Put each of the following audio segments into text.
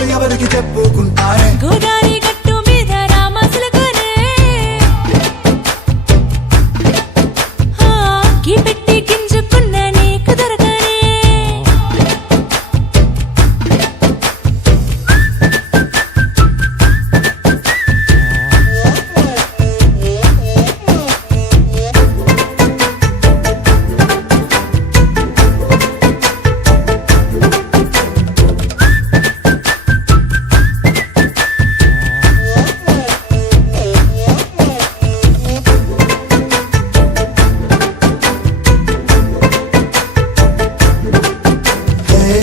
కథలు ఎవరికి చెప్పుకుంటారే గోదారి గట్టు మీద రామసులకనే గీ పెట్టి గింజుకున్న నీకు దొరకనే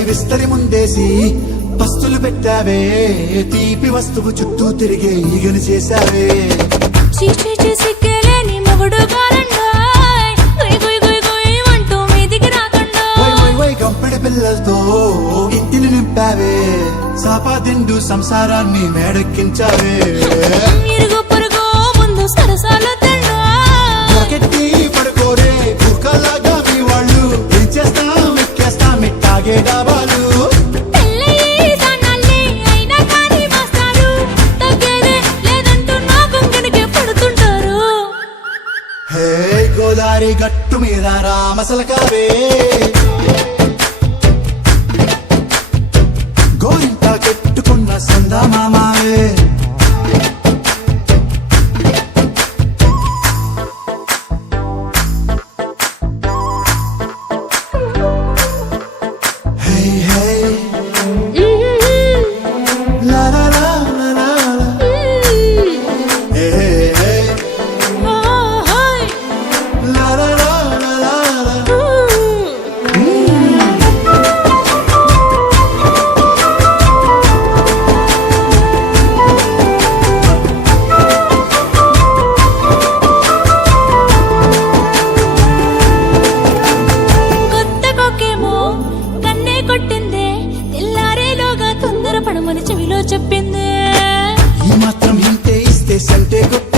విస్తరి ముందేసి పస్తులు పెట్టావే తీపి వస్తువు చుట్టూ తిరిగే ఈగను చేశావే చీచీ సిగ్గలేని మొగుడు కారండాయ్ గుయ్ గుయ్ గుయ్ గుయ్ అంటూ మీదికి రాకుండా వై గంపెడి పిల్లలతో ఇంటిని నింపావే సాపాదిండు సంసారాన్ని మేడెక్కించావే ఇరుగు పొరుగు ముందు సరసాలు తిన్నా పొరకెట్టి పడుకోరే కుక్కలాగా మీ వాళ్ళు ఏం చేస్తాం ఎక్కేస్తాం ఇట్టాగే డాబాలు పెళ్ళయి సన్నాళ్ళే అయినా కానీ మాస్తారు తగ్గేదే లేదంటూ నా గుంగనికే పడుతుంటారు హే గోదారి గట్టు మీద రామసలకావే గోరింట కెట్టుకున్న సందమామావే Hey, hey, la la la la la la. Hey, hey, hey, la la la la la la. కొత్త కొక్కేమో కన్నే కొట్టిందే తెల్లారేలోగా తొందర పడమని చెవిలో చెప్పిందే ఈ మాత్రం ఇంతే ఇస్తే సంటే గొప్ప